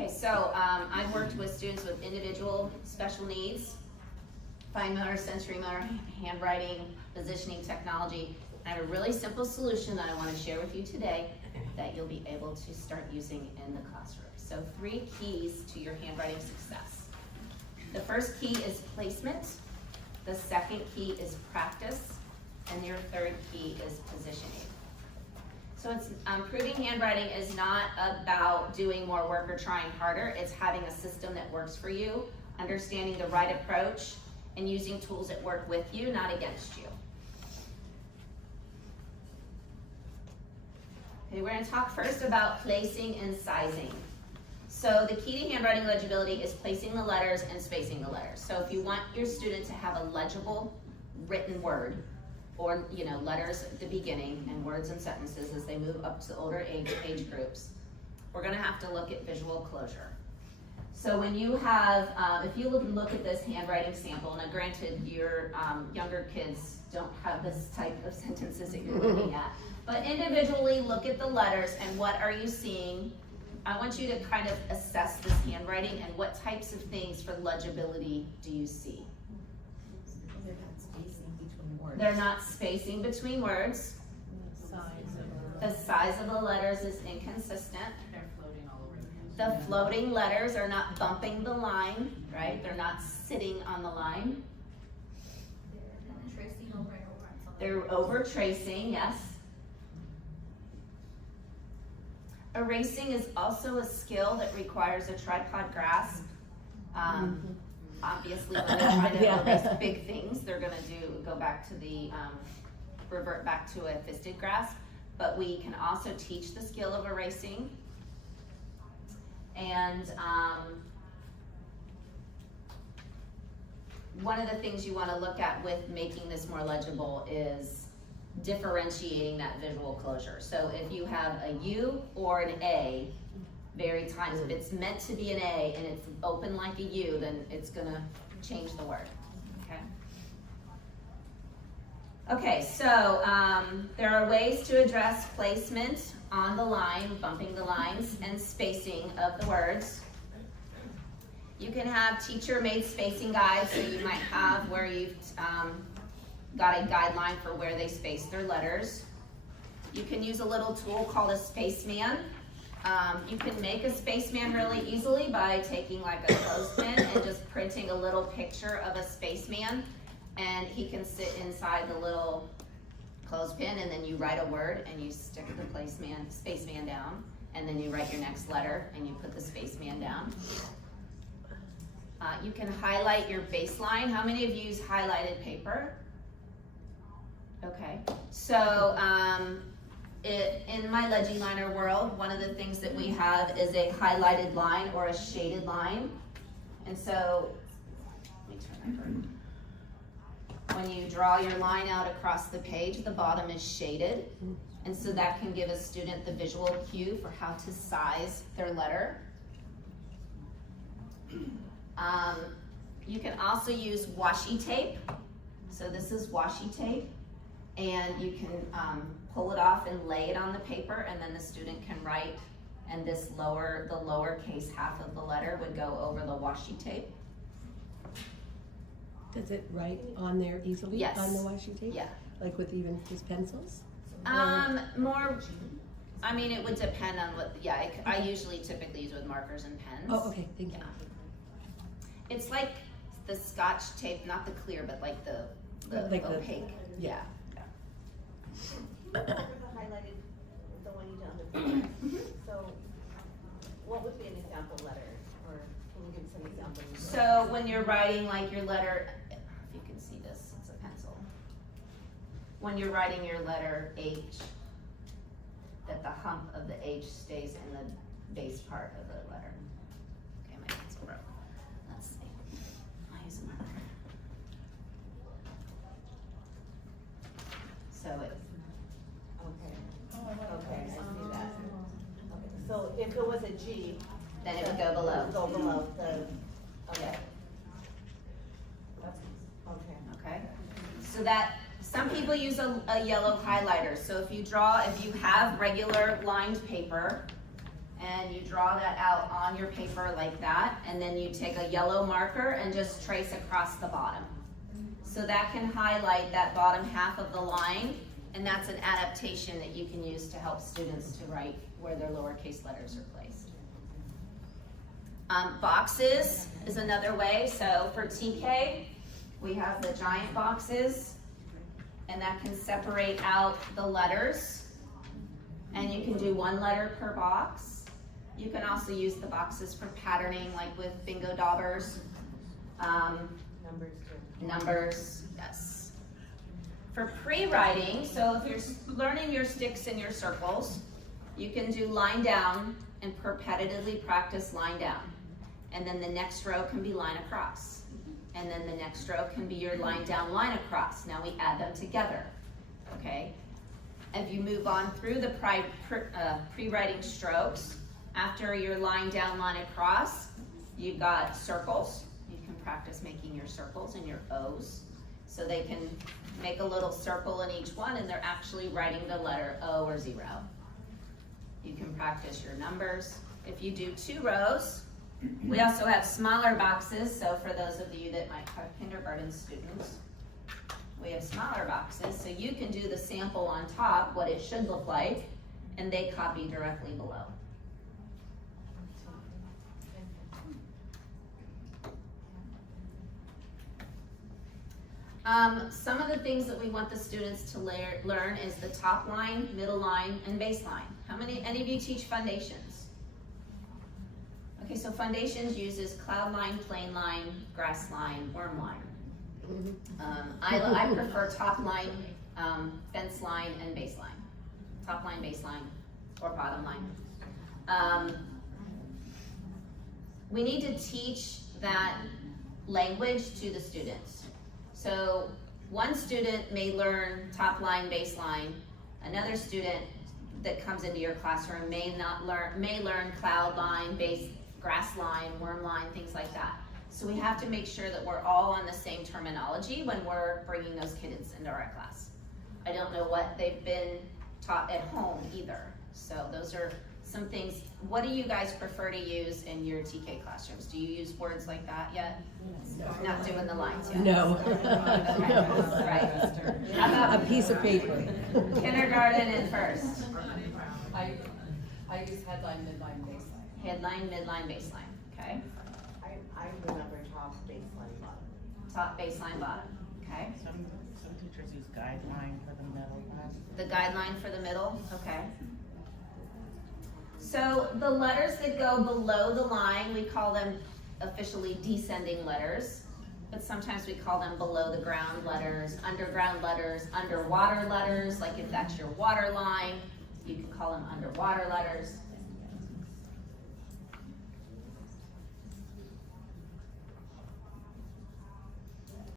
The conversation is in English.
Okay, so I've worked with students with individual special needs, fine motor, sensory motor, handwriting, positioning technology. I have a really simple solution that I want to share with you today that you'll be able to start using in the classroom. So 3 keys to your handwriting success. The first key is placement, the second key is practice, and your third key is positioning. So it's improving handwriting is not about doing more work or trying harder. It's having a system that works for you, understanding the right approach, and using tools that work with you, not against you. Okay, we're going to talk first about placing and sizing. So the key to handwriting legibility is placing the letters and spacing the letters. So if you want your student to have a legible written word, or letters at the beginning and words and sentences as they move up to older age groups, we're going to have to look at visual closure. So when you have, if you look at this handwriting sample, now granted your younger kids don't have this type of sentences that you're looking at, but individually look at the letters and what are you seeing. I want you to kind of assess this handwriting and what types of things for legibility do you see. They're not spacing between words. The size of the letters is inconsistent. They're floating all over the place. The floating letters are not bumping the line, right? They're not sitting on the line. They're tracing over and over. They're over tracing, yes. Erasing is also a skill that requires a tripod grasp. Obviously, when they're trying to erase big things, they're going to go back to the, revert back to a fisted grasp. But we can also teach the skill of erasing. And one of the things you want to look at with making this more legible is differentiating that visual closure. So if you have a U or an A, very times, if it's meant to be an A and it's open like a U, then it's gonna change the word, okay? Okay, so there are ways to address placement on the line, bumping the lines, and spacing of the words. You can have teacher-made spacing guides, so you might have where you've got a guideline for where they space their letters. You can use a little tool called a spaceman. You can make a spaceman really easily by taking like a clothespin and just printing a little picture of a spaceman, and he can sit inside the little clothespin, and then you write a word and you stick the spaceman down, and then you write your next letter and you put the spaceman down. You can highlight your baseline. How many of you use highlighted paper? Okay, so in my Legiliner world, one of the things that we have is a highlighted line or a shaded line. And so, let me turn my bird. When you draw your line out across the page, the bottom is shaded. And so that can give a student the visual cue for how to size their letter. You can also use washi tape. So this is washi tape. And you can pull it off and lay it on the paper, and then the student can write, and the lowercase half of the letter would go over the washi tape. Does it write on there easily? Yes. On the washi tape? Yeah. Like with even his pencils? More, I mean, it would depend on what, I usually typically use with markers and pens. Oh, okay, thank you. It's like the Scotch tape, not the clear, but like the Like the- opaque. Yeah. The highlighted, the one you done. So, what would be an example letter, or can you give us an example? So when you're writing like your letter, if you can see this, it's a pencil. When you're writing your letter H, that the hump of the H stays in the base part of the letter. Okay, my pencil broke. Let's see. I'll use a marker. So it. Okay, I see that. Okay, so if it was a G, Then it would go below. Go below the, okay. Yeah. Okay. Okay, so that, some people use a yellow highlighter. So if you have regular lined paper and you draw that out on your paper like that, and then you take a yellow marker and just trace across the bottom. So that can highlight that bottom half of the line, and that's an adaptation that you can use to help students to write where their lowercase letters are placed. Boxes is another way. So for TK, we have the giant boxes, and that can separate out the letters, and you can do one letter per box. You can also use the boxes for patterning, like with bingo daubers. Numbers too. Numbers, yes. For pre-writing, so if you're learning your sticks and your circles, you can do line down and repetitively practice line down. And then the next row can be line across. And then the next row can be your line down, line across. Now we add them together, okay? If you move on through the pre-writing strokes, after your line down, line across, you've got circles. You can practice making your circles and your O's. So they can make a little circle in each one, and they're actually writing the letter O or 0. You can practice your numbers. If you do 2 rows, we also have smaller boxes. So for those of you that might have kindergarten students, we have smaller boxes. So you can do the sample on top, what it should look like, and they copy directly below. Some of the things that we want the students to learn is the top line, middle line, and baseline. Any of you teach foundations? Okay, so foundations uses cloud line, plane line, grass line, worm line. I prefer top line, fence line, and baseline. Top line, baseline, or bottom line. We need to teach that language to the students. So one student may learn top line, baseline. Another student that comes into your classroom may learn cloud line, grass line, worm line, things like that. So we have to make sure that we're all on the same terminology when we're bringing those kids into our class. I don't know what they've been taught at home either. So those are some things. What do you guys prefer to use in your TK classrooms? Do you use words like that yet? No. Not doing the lines yet? No. Okay. Right. How about A piece of paper. kindergarten and first? I use headline, midline, baseline. Headline, midline, baseline, okay? I remember top, baseline, bottom. Top, baseline, bottom, okay? Some teachers use guideline for the middle class. The guideline for the middle, okay? So the letters that go below the line, we call them officially descending letters, but sometimes we call them below the ground letters, underground letters, underwater letters, like if that's your water line, you can call them underwater letters.